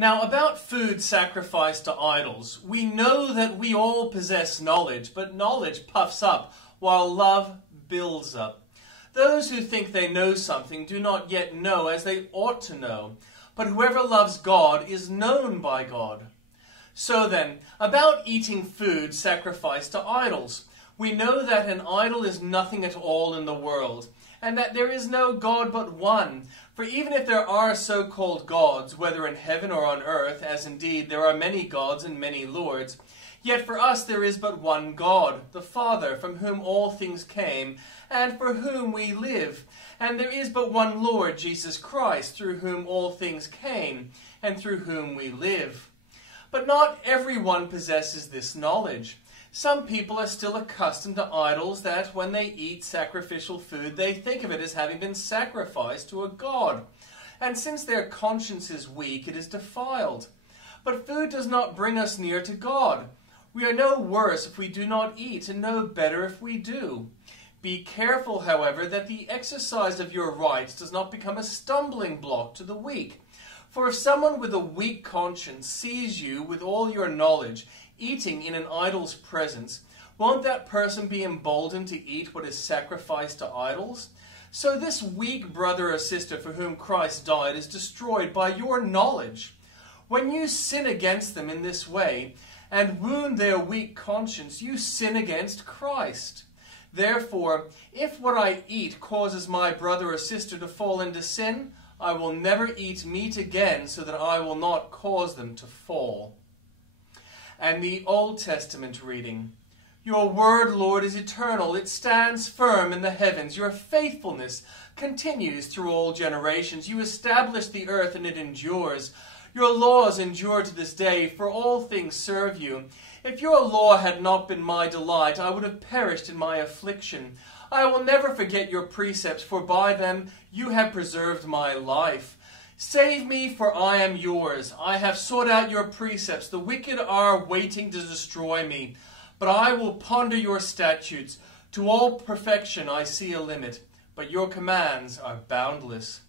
Now, about food sacrificed to idols, we know that we all possess knowledge, but knowledge puffs up, while love builds up. Those who think they know something do not yet know as they ought to know, but whoever loves God is known by God. So then, about eating food sacrificed to idols, we know that an idol is nothing at all in the world, and that there is no God but one. For even if there are so-called gods, whether in heaven or on earth, as indeed there are many gods and many lords, yet for us there is but one God, the Father, from whom all things came, and for whom we live. And there is but one Lord, Jesus Christ, through whom all things came, and through whom we live. But not everyone possesses this knowledge. Some people are still accustomed to idols that, when they eat sacrificial food, they think of it as having been sacrificed to a god. And since their conscience is weak, it is defiled. But food does not bring us near to God. We are no worse if we do not eat, and no better if we do. Be careful, however, that the exercise of your rights does not become a stumbling block to the weak. For if someone with a weak conscience sees you with all your knowledge eating in an idol's presence, won't that person be emboldened to eat what is sacrificed to idols? So this weak brother or sister for whom Christ died is destroyed by your knowledge. When you sin against them in this way and wound their weak conscience, you sin against Christ. Therefore, if what I eat causes my brother or sister to fall into sin, I will never eat meat again so that I will not cause them to fall. And the Old Testament reading. Your word, Lord, is eternal. It stands firm in the heavens. Your faithfulness continues through all generations. You established the earth and it endures. Your laws endure to this day, for all things serve you. If your law had not been my delight, I would have perished in my affliction. I will never forget your precepts, for by them you have preserved my life. Save me, for I am yours. I have sought out your precepts. The wicked are waiting to destroy me. But I will ponder your statutes. To all perfection I see a limit, but your commands are boundless.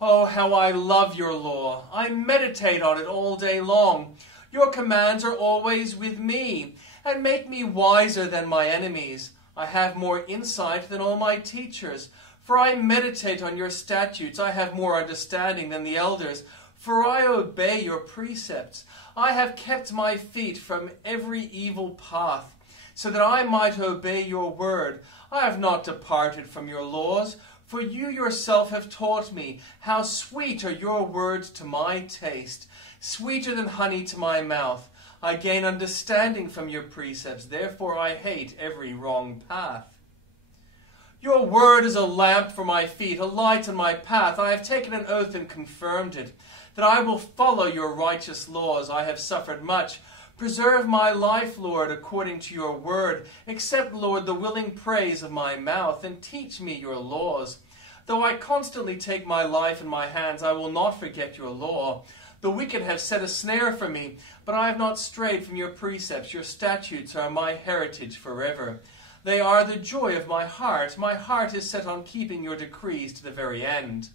Oh, how I love your law. I meditate on it all day long. Your commands are always with me, and make me wiser than my enemies. I have more insight than all my teachers. For I meditate on your statutes. I have more understanding than the elders. For I obey your precepts. I have kept my feet from every evil path, so that I might obey your word. I have not departed from your laws, for you yourself have taught me. How sweet are your words to my taste, sweeter than honey to my mouth. I gain understanding from your precepts, therefore I hate every wrong path. Your word is a lamp for my feet, a light on my path. I have taken an oath and confirmed it, that I will follow your righteous laws. I have suffered much. Preserve my life, Lord, according to your word. Accept, Lord, the willing praise of my mouth, and teach me your laws. Though I constantly take my life in my hands, I will not forget your law. The wicked have set a snare for me, but I have not strayed from your precepts. Your statutes are my heritage forever. They are the joy of my heart. My heart is set on keeping your decrees to the very end.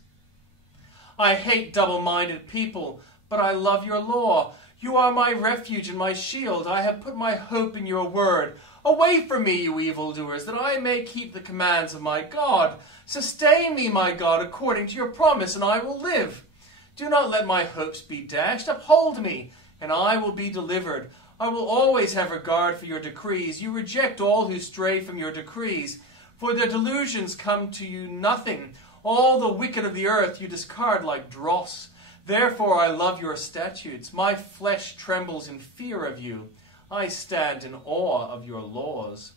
I hate double-minded people, but I love your law. You are my refuge and my shield. I have put my hope in your word. Away from me, you evildoers, that I may keep the commands of my God. Sustain me, my God, according to your promise, and I will live. Do not let my hopes be dashed. Uphold me, and I will be delivered. I will always have regard for your decrees. You reject all who stray from your decrees, for their delusions come to you nothing. All the wicked of the earth you discard like dross. Therefore I love your statutes. My flesh trembles in fear of you. I stand in awe of your laws.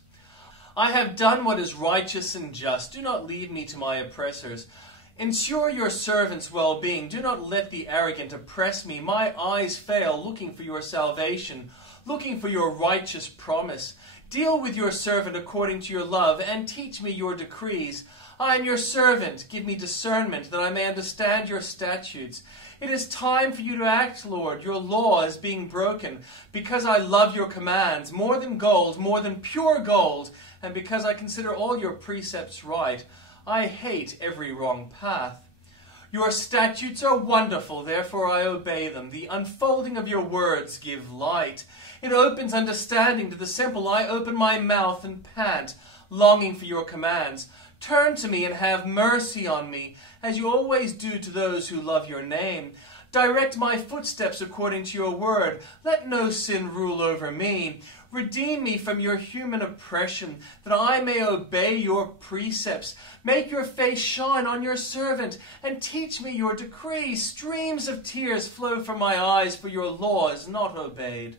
I have done what is righteous and just. Do not leave me to my oppressors. Ensure your servant's well-being. Do not let the arrogant oppress me. My eyes fail, looking for your salvation, looking for your righteous promise. Deal with your servant according to your love, and teach me your decrees. I am your servant. Give me discernment, that I may understand your statutes. It is time for you to act, Lord. Your law is being broken, because I love your commands, more than gold, more than pure gold, and because I consider all your precepts right. I hate every wrong path. Your statutes are wonderful, therefore I obey them. The unfolding of your words give light. It opens understanding to the simple. I open my mouth and pant, longing for your commands. Turn to me and have mercy on me, as you always do to those who love your name. Direct my footsteps according to your word. Let no sin rule over me. Redeem me from your human oppression, that I may obey your precepts. Make your face shine on your servant, and teach me your decrees. Streams of tears flow from my eyes, for your law is not obeyed.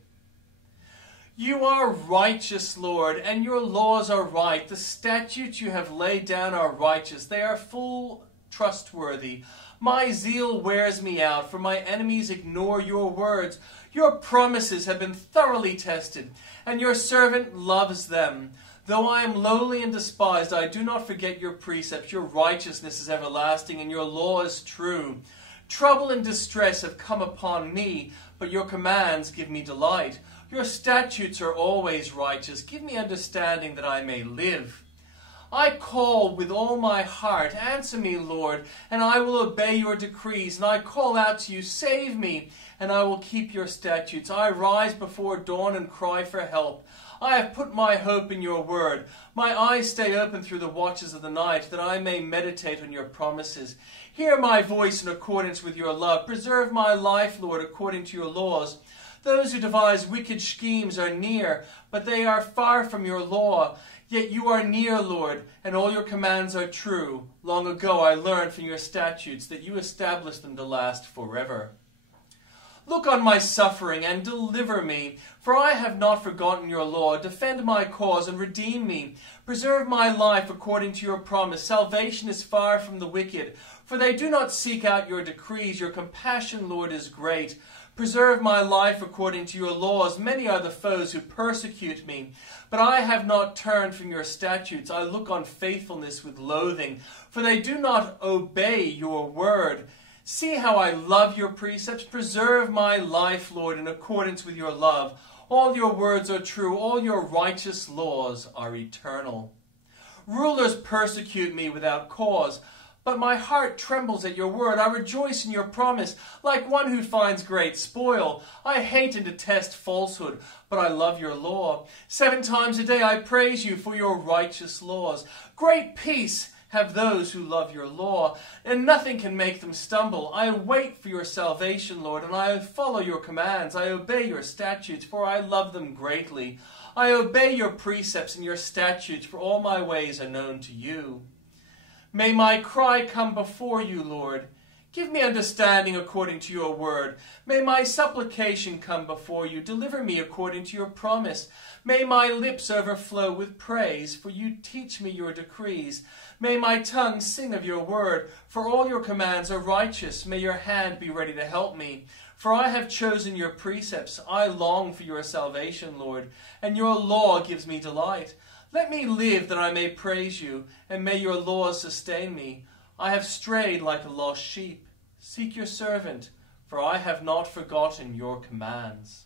You are righteous, Lord, and your laws are right. The statutes you have laid down are righteous. They are full trustworthy. My zeal wears me out, for my enemies ignore your words. Your promises have been thoroughly tested, and your servant loves them. Though I am lowly and despised, I do not forget your precepts. Your righteousness is everlasting, and your law is true. Trouble and distress have come upon me, but your commands give me delight. Your statutes are always righteous. Give me understanding that I may live. I call with all my heart. Answer me, Lord, and I will obey your decrees. And I call out to you, save me, and I will keep your statutes. I rise before dawn and cry for help. I have put my hope in your word. My eyes stay open through the watches of the night, that I may meditate on your promises. Hear my voice in accordance with your love. Preserve my life, Lord, according to your laws. Those who devise wicked schemes are near, but they are far from your law. Yet you are near, Lord, and all your commands are true. Long ago I learned from your statutes that you established them to last forever. Look on my suffering and deliver me, for I have not forgotten your law. Defend my cause and redeem me. Preserve my life according to your promise. Salvation is far from the wicked, for they do not seek out your decrees. Your compassion, Lord, is great. Preserve my life according to your laws. Many are the foes who persecute me, but I have not turned from your statutes. I look on faithfulness with loathing, for they do not obey your word. See how I love your precepts. Preserve my life, Lord, in accordance with your love. All your words are true. All your righteous laws are eternal. Rulers persecute me without cause, but my heart trembles at your word. I rejoice in your promise, like one who finds great spoil. I hate and detest falsehood, but I love your law. 7 times a day I praise you for your righteous laws. Great peace have those who love your law, and nothing can make them stumble. I wait for your salvation, Lord, and I follow your commands. I obey your statutes, for I love them greatly. I obey your precepts and your statutes, for all my ways are known to you. May my cry come before you, Lord. Give me understanding according to your word. May my supplication come before you. Deliver me according to your promise. May my lips overflow with praise, for you teach me your decrees. May my tongue sing of your word, for all your commands are righteous. May your hand be ready to help me, for I have chosen your precepts. I long for your salvation, Lord, and your law gives me delight. Let me live that I may praise you, and may your laws sustain me. I have strayed like a lost sheep. Seek your servant, for I have not forgotten your commands.